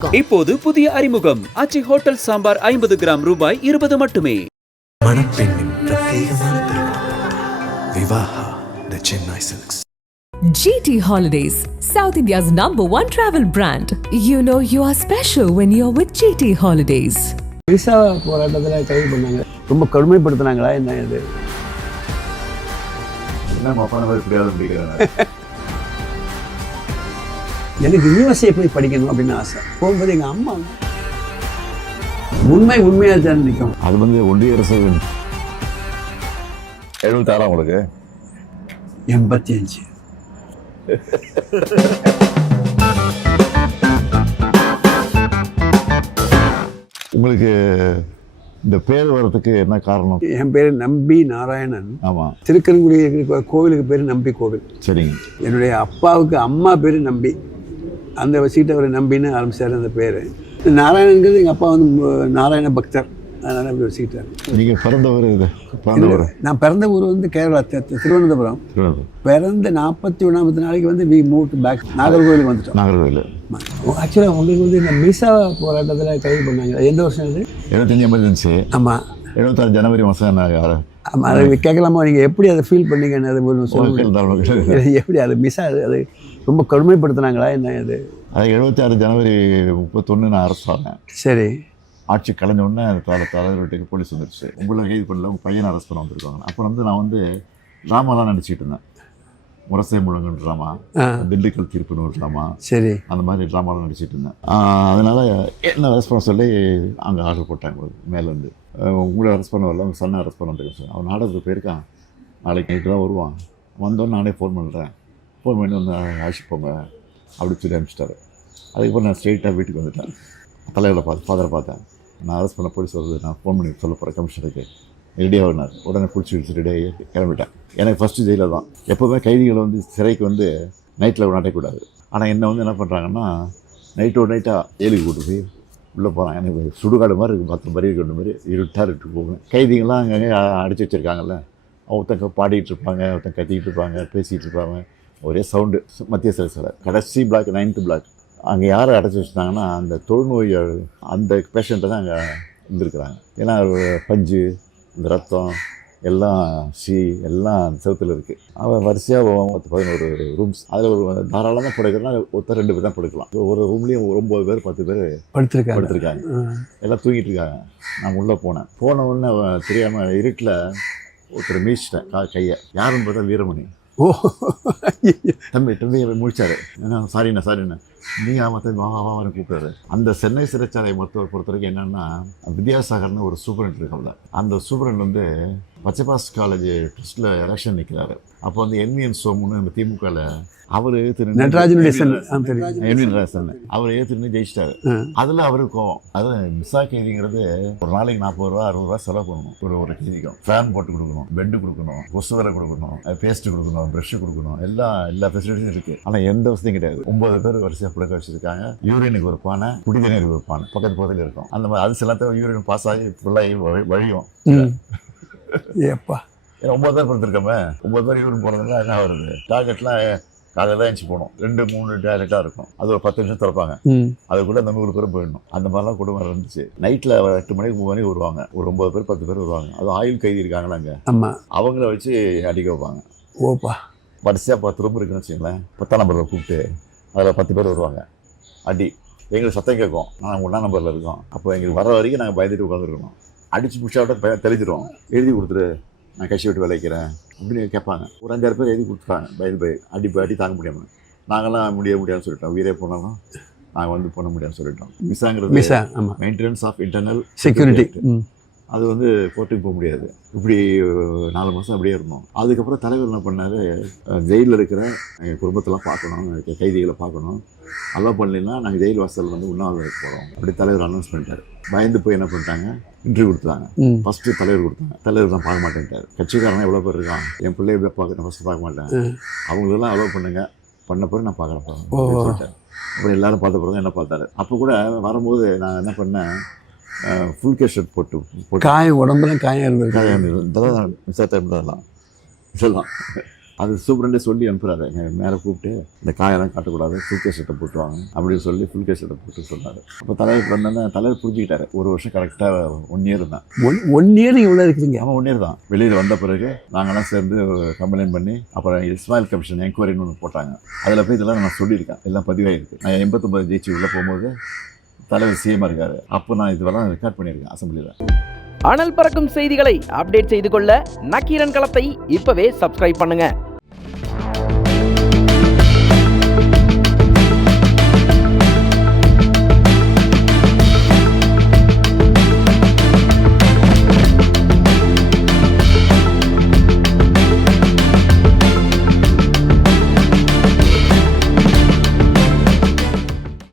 இப்போது புதிய அறிமுகம் ஆச்சி ஹோட்டல் சாம்பார் 50 கிராம் ரூபாய் 20 மட்டுமே. மணப்பெண்ணின் பிரத்யேகமான திருமணம் Vivaha the Chennai Silks. GT Holidays, South India's #1 travel brand. You know you are special when you're with GT Holidays. Visa போராட்டத்தில் கைது பண்ணாங்க, ரொம்ப கடுமைப்படுத்தினாங்களா என்ன இது? எனக்கு யூஎஸ்ஏ போய் படிக்கணும் அப்படின்னு ஆசை. போகும்போது எங்கள் அம்மா உண்மையாக தான் நிற்கும். அது ஒன்றிய அரசு 76 உங்களுக்கு 85. உங்களுக்கு இந்த பேர் வர்றதுக்கு என்ன காரணம்? என் பேர் நம்பி நாராயணன். ஆமாம், திருக்கரங்குடி இருக்கிற கோவிலுக்கு பேர் நம்பி கோவில். சரிங்க. என்னுடைய அப்பாவுக்கு அம்மா பேர் நம்பி, அந்த வச்சுக்கிட்டு அவர் நம்பின்னு ஆரம்பிச்சார் அந்த பேர். நாராயணங்கிறது எங்கள் அப்பா நாராயண பக்தர், அதனால் அப்படி வச்சுக்கிட்டார். நீங்கள் பிறந்தவர்? நான் பிறந்த ஊர் கேரளா, திருவனந்தபுரம். பிறந்த 41ஆவது நாளைக்கு வி மூவ் பேக் நாகர்கோவிலுக்கு வந்துட்டோம். நாகர்கோவில். ஆக்சுவலாக உங்களுக்கு இந்த மிசா போராட்டத்தில் கைது பண்ணாங்க. எந்த வருஷம் அது? 75 எமர்ஜென்சி. ஆமாம், 76 ஜனவரி மாதம். ஆமாம், அதை கேட்கலாமா? நீங்கள் எப்படி அதை ஃபீல் பண்ணீங்கன்னு அது எப்படி அது மிஸ் அது ரொம்ப கடுமைப்படுத்தினாங்களா என்ன இது? அது 76 ஜனவரி 31 நான் அரெஸ்ட் ஆனேன். சரி. ஆட்சி கலைஞ்ச உடனே தலைவர் வீட்டுக்கு போலீஸ் வந்துருச்சு. உங்களை கைது பண்ணல, உங்கள் பையனை அரெஸ்ட் பண்ண வந்திருக்காங்க. அப்புறம் நான் ட்ராமாலாம் நடிச்சிட்டு இருந்தேன். முரசை முழங்குன்னு ட்ராமா, திண்டுக்கல் தீர்ப்புன்னு ஒரு ட்ராமா, சரி, அந்த மாதிரி ட்ராமாலாம் நடிச்சிட்டு இருந்தேன். அதனால் என்ன அரெஸ்ட் பண்ண சொல்லி அங்கே ஆர்டர் போட்டாங்க மேலேருந்து. உங்களை அரெஸ்ட் பண்ண வரல, உங்கள் சன்னை அரெஸ்ட் பண்ண வந்துருக்கேன் சார். அவன் நாடகத்துக்கு போயிருக்கான், நாளைக்கு நைட்டு தான் வருவான். வந்தோன்னு நானே ஃபோன் பண்ணுறேன், ஃபோன் பண்ணி அழைச்சிட்டு போங்க அப்படின்னு சொல்லி அனுப்பிச்சிட்டாரு. அதுக்கப்புறம் நான் ஸ்ட்ரெயிட்டாக வீட்டுக்கு வந்துட்டேன். தலைவரை ஃபாதரை பார்த்தேன். நான் அரெஸ்ட் பண்ண போலீஸ் வருது, நான் ஃபோன் பண்ணி சொல்ல போகிறேன் கமிஷனருக்கு, ரெடியாகினார். உடனே பிடிச்சி வச்சு ரெடியாகி கிளம்பிட்டேன். எனக்கு ஃபஸ்ட்டு ஜெயிலில் தான். எப்போவுமே கைதிகளை சிறைக்கு நைட்டில் நடக்கக்கூடாது. ஆனால் என்ன என்ன பண்ணுறாங்கன்னா, நைட்டோட நைட்டாக ஏழுக்கு கூட்டு போய் உள்ளே போகிறாங்க. எனக்கு சுடுகாடு மாதிரி இருக்குது, 10 பறி கொண்டு மாதிரி இருட்டாக போவேன். கைதிகள்லாம் அங்கங்கே அடித்து வச்சுருக்காங்கல்ல, ஒருத்தங்க பாடிட்டு இருப்பாங்க, ஒருத்தங்க கத்திக்கிட்டு இருப்பாங்க, பேசிகிட்டு இருப்பாங்க, ஒரே சவுண்டு. மத்திய சிறை கடைசி பிளாக் 9th பிளாக். அங்கே யாரை அடைச்சி வச்சுட்டாங்கன்னா, அந்த தொழுநோய் அந்த பேஷண்ட்டை தான் அங்கே இருந்திருக்கிறாங்க. ஏன்னா பஞ்சு, இந்த ரத்தம் எல்லாம் எல்லாம் அந்த செவத்தில் இருக்குது. அவன் வரிசையாக 11 ரூம்ஸ். அதில் ஒரு தாராளமாக படுக்கிறதுனா ஒருத்தர் 2 பேர் தான் படுக்கலாம். ஒரு ரூம்லேயும் 9 பேர் 10 பேர் படுத்துருக்காங்க. எல்லாம் தூங்கிட்டு இருக்காங்க. நான் உள்ளே போன உடனே தெரியாமல் இருட்டில் ஒருத்தர் மீச்சிட்டேன் கையை. யாருன்னு பார்த்தா வீரமணி. ஓ, தம்பி முடிச்சாரு. ஏன்னா சாரிண்ணா நீங்கள் ஆமாம் வாவான்னு கூப்பிட்டாரு. அந்த சென்னை சிறைச்சாலை மருத்துவர் பொறுத்த வரைக்கும் என்னென்னா, வித்யாசாகர்னு ஒரு சூப்பரண்ட் இருக்காங்க. அந்த சூப்பரண்ட் பச்சைபாஸ் காலேஜ் ட்ரஸ்ட்டில் எலெக்ஷன் நிற்கிறாரு. அப்போ என்விஎன் சோமுன்னு நம்ம திமுகவில் அவர் நடராஜன் அவர் ஏற்றுன்னு ஜெயிச்சிட்டாரு. அதில் அவருக்கும் அது மிஸ்ஸா கைதிங்கிறது ஒரு நாளைக்கு 40 ரூபா 60 ரூபா செலவு பண்ணணும். ஒரு கைதிக்கும் ஃபேன் போட்டு கொடுக்கணும், பெட்டு கொடுக்கணும், கொசுவரை கொடுக்கணும், பேஸ்ட்டு கொடுக்கணும், ப்ரெஷ்ஷு கொடுக்கணும், எல்லா ஃபெசிலிட்டிஸும் இருக்குது. ஆனால் எந்த வசதியும் கிடையாது. 9 பேர் வரிசையாக பிள்ளைக்க வச்சுருக்காங்க. யூரினுக்கு ஒரு பானை, குடி தண்ணீருக்கு ஒரு பானை பக்கத்தில் இருக்கும். அந்த மாதிரி அது சிலத்தையும் யூரின் பாஸ் ஆகி ஃபுல்லாகி வழியும். ஏப்பா, 9 பேர் படுத்துருக்கோமே, 9 பேர் யூரின் போனதுலாம் என்ன வருது? டார்கெட்லாம் காலையில் தான் எழுச்சி போகணும். 2-3 டாய்லெட்டாக இருக்கும். அது ஒரு 10 நிமிஷம் திறப்பாங்க. அதுக்குள்ளே அந்த 100 பேரும் போயிடணும். அந்த மாதிரிலாம் குடும்பம் இருந்துச்சு. நைட்டில் 8 மணிக்கு 3 மணிக்கு வருவாங்க. ஒரு 9 பேர் 10 பேர் வருவாங்க. அது ஆயுள் கைதி இருக்காங்களா அங்கே, அவங்கள வச்சு அடிக்க வைப்பாங்க. ஓப்பா, வரிசையாக 10 ரூம் இருக்குன்னு வச்சுங்களேன். 10ஆம் நம்பரில் கூப்பிட்டு அதில் 10 பேர் வருவாங்க. அடி எங்களுக்கு சத்தம் கேட்கும். நாங்கள் 1ஆம் நம்பரில் இருக்கோம். அப்போ எங்களுக்கு வர வரைக்கும் நாங்கள் பயந்துட்டு உட்காந்துருக்கணும். அடித்து பிடிச்சாவிட்ட தெளிஞ்சிடும். எழுதி கொடுத்துரு, நான் கட்சி விட்டு விளைக்கிறேன் அப்படின்னு கேட்பாங்க. ஒரு 5-6 பேர் எழுதி கொடுத்துருவாங்க. பயந்து அடி தாங்க முடியாமல். நாங்களாம் முடியாதுன்னு சொல்லிட்டோம். உயிரே போனாலும் நாங்கள் பண்ண முடியாதுன்னு சொல்லிட்டோம். மிஸ்ஸாங்கிறது மெயின்டெனன்ஸ் ஆஃப் இன்டர்னல் செக்யூரிட்டி. அது கோர்ட்டுக்கு போக முடியாது. இப்படி 4 மாதம் அப்படியே இருந்தோம். அதுக்கப்புறம் தலைவர் என்ன பண்ணார், ஜெயிலில் இருக்கிற எங்கள் குடும்பத்தெல்லாம் பார்க்கணும், கைதிகளை பார்க்கணும், அலோவ் பண்ணலைன்னா நாங்கள் ஜெயில் வாசல் உண்ணாவிரதம் போகிறோம் அப்படி தலைவர் அனௌன்ஸ் பண்ணிட்டார். பயந்து போய் என்ன பண்ணிட்டாங்க, இன்டர்வியூ கொடுத்தாங்க. ஃபஸ்ட்டு தலைவர் கொடுத்தாங்க. தலைவர் தான் பார்க்க மாட்டேன்ட்டார். கட்சிக்காரனா எவ்வளோ பேர் இருக்கான், என் பிள்ளைய பார்க்க ஃபஸ்ட்டு பார்க்க மாட்டேன், அவங்களெல்லாம் அலோவ் பண்ணுங்க, பண்ண பிறகு நான் பார்க்குறேன் சொல்லிட்டேன். அப்புறம் எல்லோரும் பார்த்த பிறகு என்ன பார்த்தாரு. அப்போ கூட வரும்போது நான் என்ன பண்ணேன், ஃபுல் கேஸ் ஷர்ட் போட்டு காயம் உடம்புல காயம் இருந்தது. இதெல்லாம் இதெல்லாம் அது சூப்பரண்டே சொல்லி அனுப்புறாரு. மேலே கூப்பிட்டு இந்த காயெல்லாம் காட்டக்கூடாது, ஃபுல் கேஸ் ஷர்ட்டை போட்டுவாங்க அப்படின்னு சொல்லி ஃபுல் கேஸ் ஷர்ட்டை போட்டு சொன்னார். அப்போ தலைவருக்கு வந்தோன்னே தலைவர் புரிஞ்சுக்கிட்டாரு. ஒரு வருஷம் கரெக்டாக 1 இயர் தான். 1 இயர் இவ்வளோ இருக்குதுங்க. ஆமாம் 1 இயர் தான். வெளியில் வந்த பிறகு நாங்கள்லாம் சேர்ந்து கம்ப்ளைண்ட் பண்ணி அப்புறம் இஸ்மாயில் கமிஷன் என்கொயரின்னு ஒன்று போட்டாங்க. அதில் போய் இதெல்லாம் நான் சொல்லியிருக்கேன், எல்லாம் பதிவாகிருக்கு. நான் 89 ஜெயிச்சு உள்ளே போகும்போது தலைவர் சிஎம்மாக இருக்காரு. அப்போ நான் இதெல்லாம் ரெக்கார்ட் பண்ணியிருக்கேன் அசம்பிளியில். அனல் பறக்கும் செய்திகளை அப்டேட் செய்து கொள்ள நக்கீரன் களத்தை இப்பவே சப்ஸ்கிரைப் பண்ணுங்க.